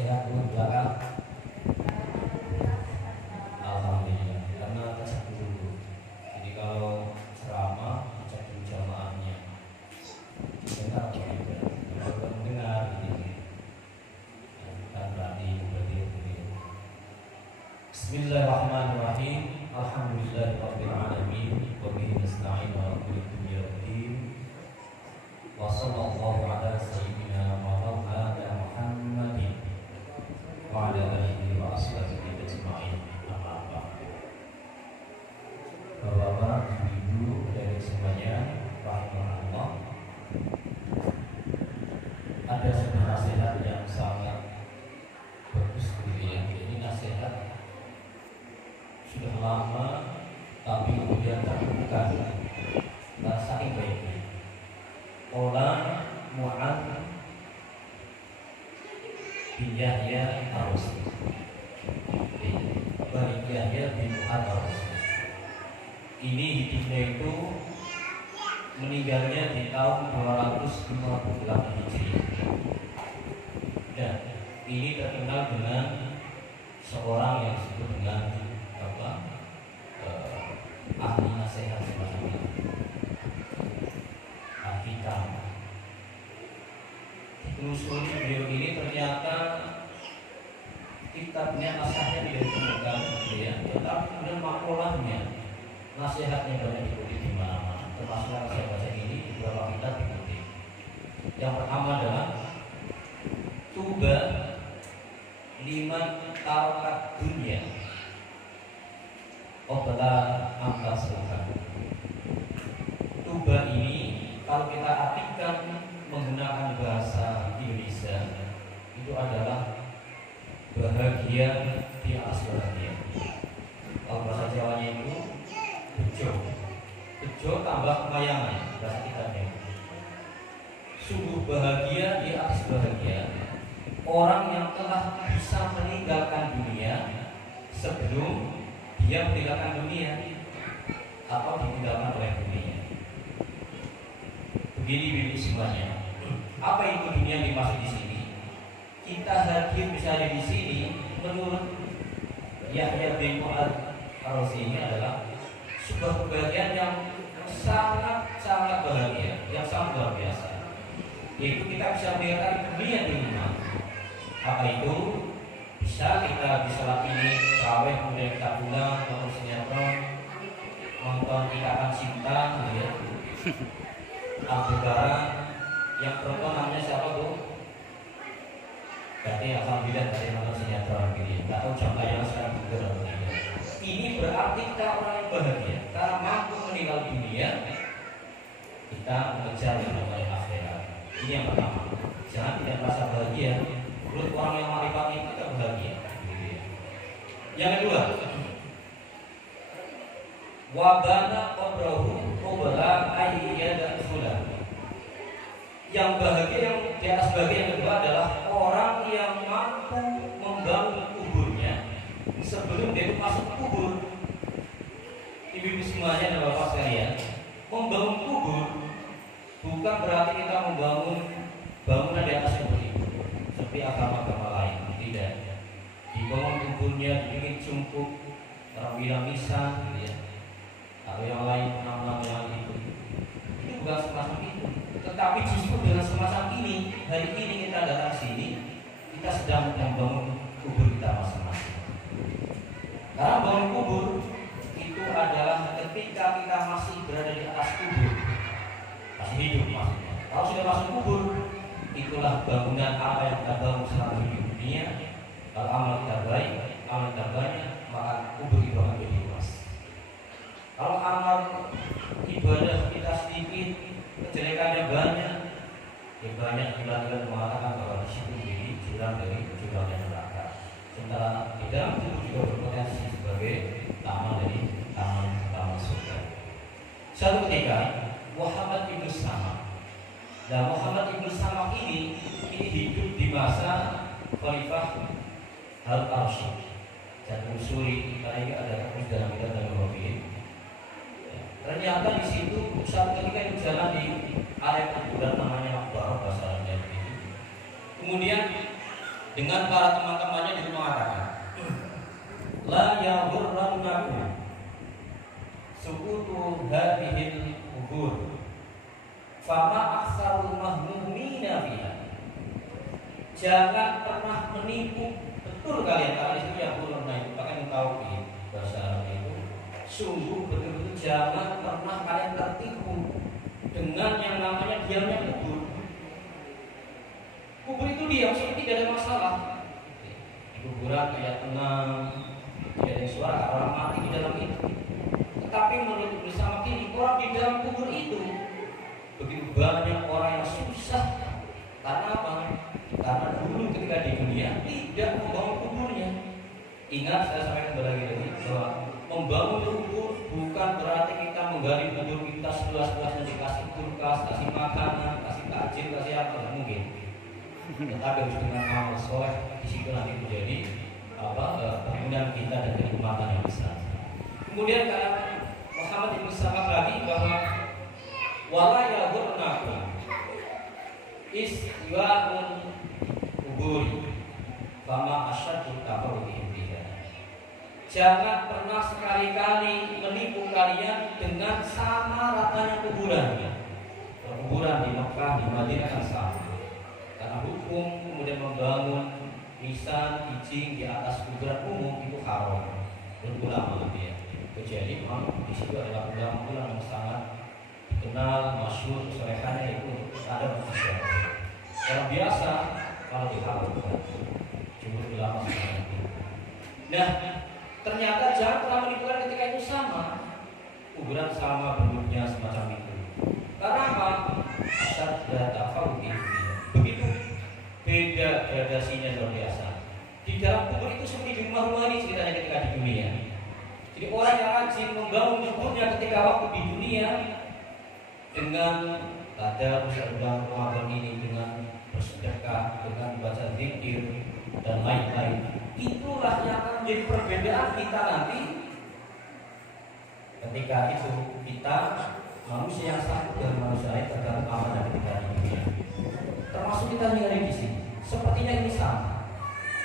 Sehat Bu belakang. Alhamdulillah. Karena cek dulu. Jadi kalau ceramah cek dulu jamaahnya. Dengar apa tidak? Kalau mendengar ini kan berarti begitu. Bismillahirrahmanirrahim. Alhamdulillahirabbil alamin. Wa bihi nasta'in ala kulli amrin. Wa sallallahu ala sayyidina Muhammadin wa ala alihi wa ashabihi ajma'in. Amma ba'd. Bapak-bapak, ibu dari semuanya, rahimahullah. Ada sebuah nasihat yang sangat bagus gitu ya. Ini nasihat sudah lama tapi kemudian terbuka saking baiknya. Olah Mu'ad bin Yahya Ar-Rusli. Bani Yahya bin Mu'ad Ar-Rusli. Ini hidupnya itu meninggalnya di tahun 258 Hijriah. Dan ini terkenal dengan seorang yang disebut dengan ahli nasihat semacam ini, ahli kamu. Ditelusuri beliau ini ternyata kitabnya asahnya tidak ditemukan, ya, tetapi kemudian makolahnya, nasihatnya banyak dikutip di mana-mana. Termasuk yang saya baca ini di beberapa kitab dikutip. Yang pertama adalah tuba liman tarakat dunia qabla amta sultan. Tuba ini kalau kita artikan menggunakan bahasa Indonesia itu adalah bahagia di atas bahagia. Kalau bahasa Jawanya itu bejo, bejo tambah kemayangan bahasa kitanya. Sungguh bahagia di atas bahagia orang yang telah bisa meninggalkan dunia sebelum dia meninggalkan dunia atau ditinggalkan oleh dunia. Begini semuanya. Apa itu dunia yang dimaksud di sini? Kita hadir bisa ada di sini menurut Yahya bin Mu'ad Ar-Rusli ini adalah sebuah kebahagiaan yang sangat bahagia, yang sangat luar biasa. Yaitu kita bisa melihat dunia di rumah. Apa itu? Bisa kita di sholat ini tarawih, kemudian kita pulang nonton sinetron, nonton Ikatan Cinta, ya. Aldebaran yang perempuan namanya siapa tuh? Berarti alhamdulillah dari nonton sinetron gitu. Nggak tahu jam tayang sekarang juga. Ini berarti kita orang yang bahagia karena mampu meninggal dunia. Kita mengejar yang namanya akhirat. Ini yang pertama. Jangan tidak merasa bahagia. Menurut orang yang marifat itu kita bahagia. Yang kedua, wabana qabrahu qabla ayyada fulan. Yang bahagia yang di atas bahagia yang kedua adalah orang yang mampu membangun kuburnya sebelum dia masuk kubur. Ibu-ibu semuanya dan bapak sekalian, membangun kubur bukan berarti kita membangun bangunan di atas kubur itu seperti agama-agama lain. Tidak. Dibangun kuburnya, dibikin cungkup, orang bilang nisan, gitu ya. Atau yang lain nama-nama yang itu bukan semacam itu. Tetapi justru dengan semacam ini, hari ini kita datang sini, kita sedang membangun kubur kita masing-masing. Karena bangun kubur itu adalah ketika kita masih berada di atas kubur, masih hidup maksudnya. Kalau sudah masuk kubur, itulah bangunan apa yang kita bangun selama hidup dunia. Kalau amal kita baik, amal kita banyak, maka kubur itu akan menjadi luas. Kalau amal ibadah kita sedikit, kejelekannya banyak, ya banyak bulan-bulan mengatakan bahwa di situ menjadi jurang dari jurangnya neraka. Sementara di dalam itu juga berpotensi sebagai taman dari taman surga. Suatu ketika Muhammad ibn Samak. Dan Muhammad ibn Samak ini hidup di masa Khalifah Al-Arsyid. Dan usuli tadi ada terus dalam kitab dan Nawawi. Ternyata di situ saat ketika itu jalan di area kuburan namanya Akbar bahasa Arabnya itu. Kemudian dengan para teman-temannya itu mengatakan, la yaghurrannakum sukutu hadhil kubur fama aksarul mahmumina fiha. Jangan pernah menipu. Betul kalian itu yang burunna itu pakai tauhid bahasa Arab itu. Sungguh betul-betul jangan pernah kalian tertipu dengan yang namanya diamnya kubur. Kubur itu diam seperti tidak ada masalah. Di kuburan kayak tenang, tidak ada suara orang mati di dalam itu. Tetapi menurut bersama kini orang di dalam kubur itu begitu banyak orang yang susah. Karena apa? Karena dulu ketika di dunia tidak membangun kuburnya. Ingat saya sampaikan kembali lagi bahwa membangun kubur bukan berarti kita menggali kubur kita seluas-luasnya dikasih kulkas, kasih makanan, kasih takjil, kasih apa, tidak mungkin. Tetapi harus dengan amal soleh, di situ nanti menjadi bangunan kita dan kenikmatan yang besar. Kemudian kata Muhammad bin Sa'ad lagi bahwa wala yaghurnakum istiwa'un kuburi fama asyaddu tafarruqihim biha. Jangan pernah sekali-kali menipu kalian dengan sama ratanya kuburan. Kuburan di Mekah, di Madinah kan sama. Karena hukum kemudian membangun nisan, izin di atas kuburan umum itu haram. Ulama ya. Kecuali memang di situ adalah ulama yang sangat dikenal, masyhur, solehannya itu ada manusia. Orang biasa kalau diharamkan, jumhur ulama seperti itu. Nah, ternyata jangan pernah menipukan ketika itu sama. Kuburan sama bentuknya semacam itu. Karena apa? Asyadda tafawuqi. Begitu beda gradasinya luar biasa. Di dalam kubur itu seperti di rumah-rumah ini ceritanya ketika di dunia. Jadi orang yang rajin membangun kuburnya ketika waktu di dunia dengan ada bulan Ramadan ini, dengan bersedekah, dengan baca zikir dan lain-lain, itulah yang akan menjadi perbedaan kita nanti ketika itu kita manusia yang satu dan manusia lain tergantung amanah ketika di dunia. Termasuk kita yang di sini, sepertinya ini sama,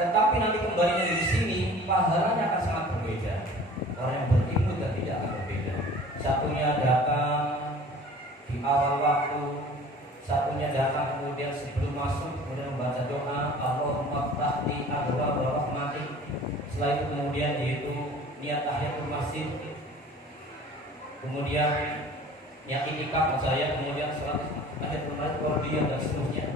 tetapi nanti kembalinya di sini pahalanya akan sangat berbeda. Orang yang berilmu dan tidak akan berbeda. Satunya datang di awal waktu, satunya datang kemudian sebelum masuk kemudian membaca doa Allahumma ftahli abwaab rahmatik. Setelah itu kemudian yaitu niat tahiyatul masjid, kemudian niat itikaf saya, kemudian salat tahiyatul masjid, qardiyah dan seterusnya.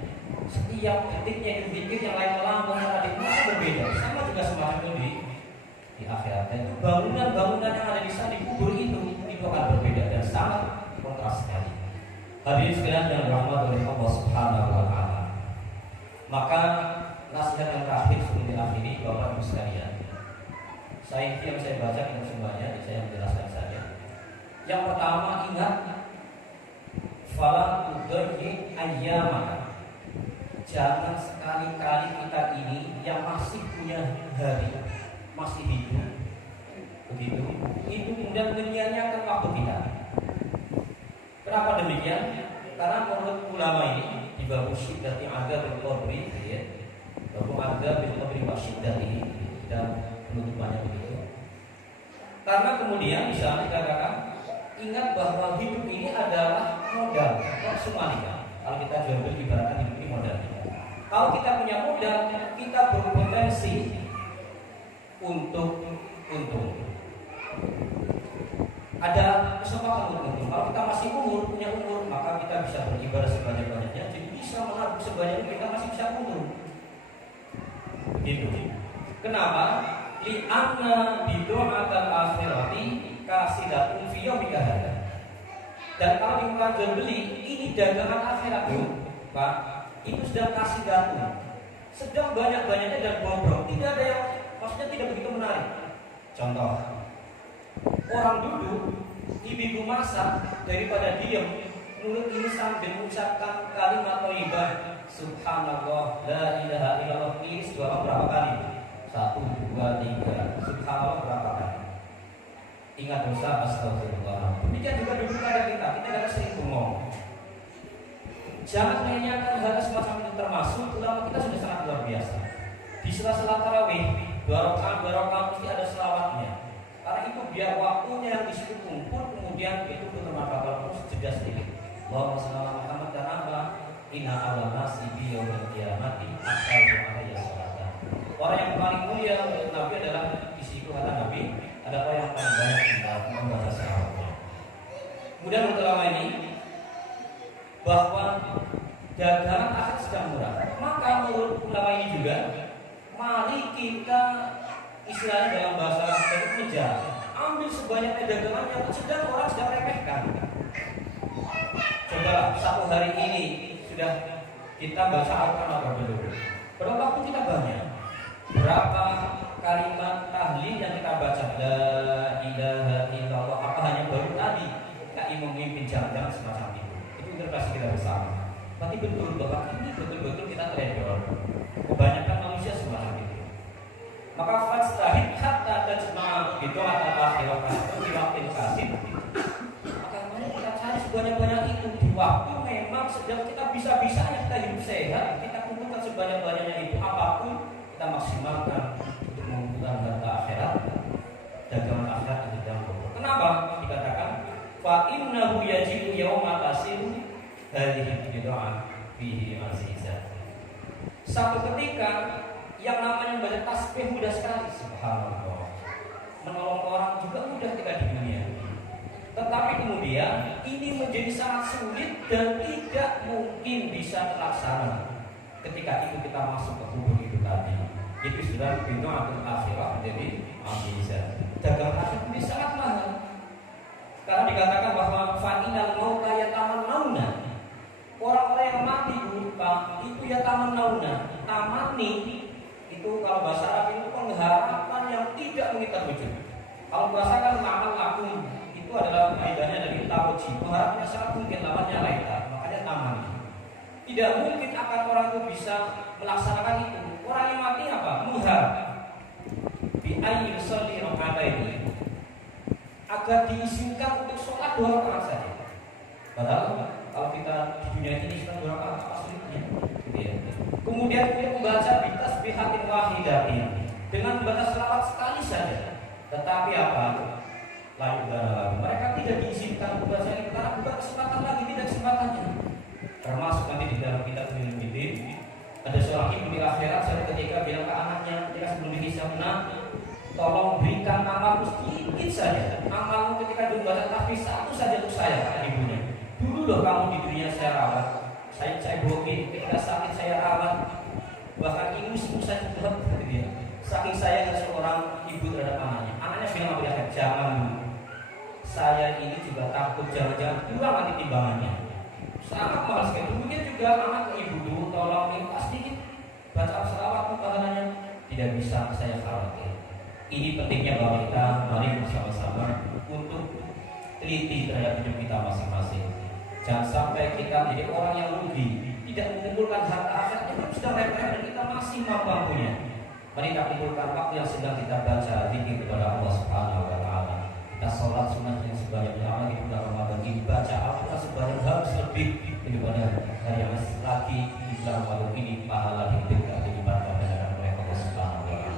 Setiap detiknya itu zikir yang lain melambung hadir masih berbeda. Sama juga semacam di akhirat. Dan itu bangunan-bangunan yang ada di sana di kubur itu akan berbeda dan sangat kontras sekali. Hadirin sekalian yang dirahmati oleh Allah Subhanahu wa taala. Maka nasihat yang terakhir sebelum diakhiri Bapak Ibu sekalian. Yang saya baca ini semuanya, saya menjelaskan saja. Yang pertama, ingat fala tudayyi ayyamaka. Jangan sekali-kali kita ini yang masih punya hari, masih hidup, begitu, itu kemudian menyia-nyiakan waktu kita. Kenapa demikian? Karena menurut ulama ini di bab syiddati adzab bil qabri, ya, bab adzab bil qabri wa syiddati dan penutupannya begitu. Karena kemudian bisa dikatakan, ingat bahwa hidup ini adalah modal, maksumalika. Kalau kita jual beli ibaratkan hidup ini modal. Kalau kita punya modal, kita berpotensi untuk untung. Ada kesempatan untuk untung. Kalau kita masih punya umur, maka kita bisa beribadah sebanyak-banyaknya. Jadi bisa menabung sebanyak kita masih bisa untung. Gitu. Kenapa? Li'anna bidu'atal akhirati kasidatun fi yaumika hadza. Dan kalau diulang jual beli, ini dagangan akhirat, Pak. Itu sedang kasih datu, sedang banyak-banyaknya dan bobrok. Tidak ada yang, maksudnya tidak begitu menarik. Contoh, orang duduk, ibu masak, daripada diam, mulut ini sambil mengucapkan kalimat thayyibah, Subhanallah, la ilaha illallah, ini dua berapa kali? 1, 2, 3, Subhanallah berapa kali? Ingat dosa, astagfirullah. Demikian juga duduk pada kita ada sering bengong. Jangan menyanyikan hal semacam itu, termasuk ulama kita sudah sangat luar biasa. di sela-sela tarawih 2 rakaat mesti ada selawatnya. Karena itu biar waktunya yang di situ kumpul, kemudian itu bermartabat terus jeda sedikit. Allahumma shalli ala Muhammad dan apa? Inna awal nasi bi yaumil qiyamati asyhadu alaihi salatan. Orang yang paling mulia menurut Nabi adalah di situ kata Nabi, ada orang yang paling banyak kita membaca selawatnya. Kemudian untuk ulama ini bahwa dagangan akhir sedang murah. Maka menurut ulama ini juga, mari kita istilahnya dalam bahasa kita itu menjaga, ambil sebanyak dagangan yang sedang orang sedang remehkan. Coba satu hari ini sudah kita baca Al-Quran berapa dulu? Pada waktu kita banyak, berapa kalimat tahlil yang kita baca? La ilaha illallah. Apa hanya baru tadi kita memimpin jangan-jangan semacam itu? Itu interpretasi kita bersama. Berarti betul bahwa ini betul-betul kita teledor. Kebanyakan manusia semacam itu. Maka fastahid hatta tajma' itu al-akhirah di waktu kasih. Maka kita cari sebanyak-banyak itu di waktu memang sedang kita bisa-bisanya kita hidup sehat, kita kumpulkan sebanyak-banyaknya itu apapun kita maksimalkan untuk mengumpulkan harta akhirat, dagangan akhirat yang sedang berbuat. Kenapa dikatakan fa innahu yajibu yauma tasiru hadhihi bid'ah fihi azizah. Satu ketika yang namanya membaca tasbih mudah sekali, subhanallah. Menolong orang juga mudah ketika di dunia. Tetapi kemudian ini menjadi sangat sulit dan tidak mungkin bisa terlaksana ketika itu kita masuk ke kubur itu tadi. Itu sudah pintu akhir akhirah menjadi azizah. Dagang akhir ini sangat mahal. Karena dikatakan bahwa fa'inal mauta yatamannawna. Orang-orang yang mati lupa itu yatamannawna. Tamani itu kalau bahasa Arab itu pengharapan yang tidak mungkin terwujud. Kalau bahasa kan amal lakum itu adalah faedahnya dari taroji. Pengharapannya sangat mungkin lawannya laita. Makanya tamani. Tidak mungkin akan orang itu bisa melaksanakan itu. Orang yang mati apa? Muhar. Bi ayyi yusalli raka'ataini. Agar diizinkan untuk sholat 2 rakaat saja. Padahal kalau kita di dunia ini sholat 2 rakaat aslinya. Kemudian dia membaca bitasbihatin wahidatin dengan membaca selawat sekali saja. Tetapi apa? Lain mereka tidak diizinkan membaca ini karena bukan kesempatan lagi, tidak kesempatannya. Termasuk nanti di dalam kitab Al-Mu'min ada seorang ibu di akhirat suatu ketika bilang ke anaknya ketika sebelum dihisab, nak, tolong berikan amalku sedikit saja. Amalmu ketika membaca tasbih satu saja untuk saya, kata ibunya. Dulu loh kamu di dunia saya rawat. Saya bohongin, ketika sakit saya rawat, bahkan ini semua saya tetap gitu dia. Saking sayangnya seorang ibu terhadap anaknya. Anaknya bilang apa ya? Jangan dulu. Saya ini juga takut jangan-jangan kurang nanti timbangannya. Sangat mahal sekali. Kemudian juga anak ibu dulu tolong minta sedikit baca selawat pahalanya. Tidak bisa, saya khawatir. Ini pentingnya bahwa kita mari bersama-sama untuk teliti terhadap hidup kita masing-masing. Jangan sampai kita menjadi orang yang rugi, tidak mengumpulkan harta akhirat yang sudah remeh dan kita masih mampunya. Mari kita kumpulkan waktu yang sedang kita baca zikir kepada Allah Subhanahu wa taala. Kita sholat sunat yang sebanyak lama di bulan Ramadan ini, baca Al-Quran sebanyak harus lebih daripada hari yang lagi di bulan Ramadan ini, pahala tidak dilipatkan dengan oleh Allah Subhanahu wa taala.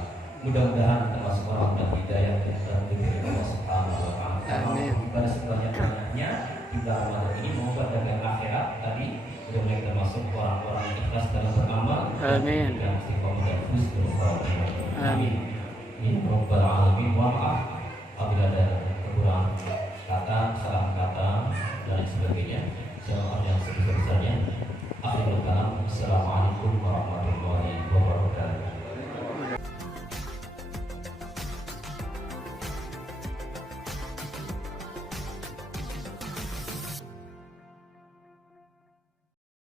Mudah-mudahan termasuk orang dan hidayah dan diberi Allah Subhanahu wa taala. Amin. Pada sebanyak-banyaknya di bulan Ramadan ini maupun dalam akhirat tadi mudah-mudahan kita masuk orang-orang yang ikhlas dalam beramal. Amin. Dan istiqomah dan husnul khotimah. Amin. Min rabbal alamin wa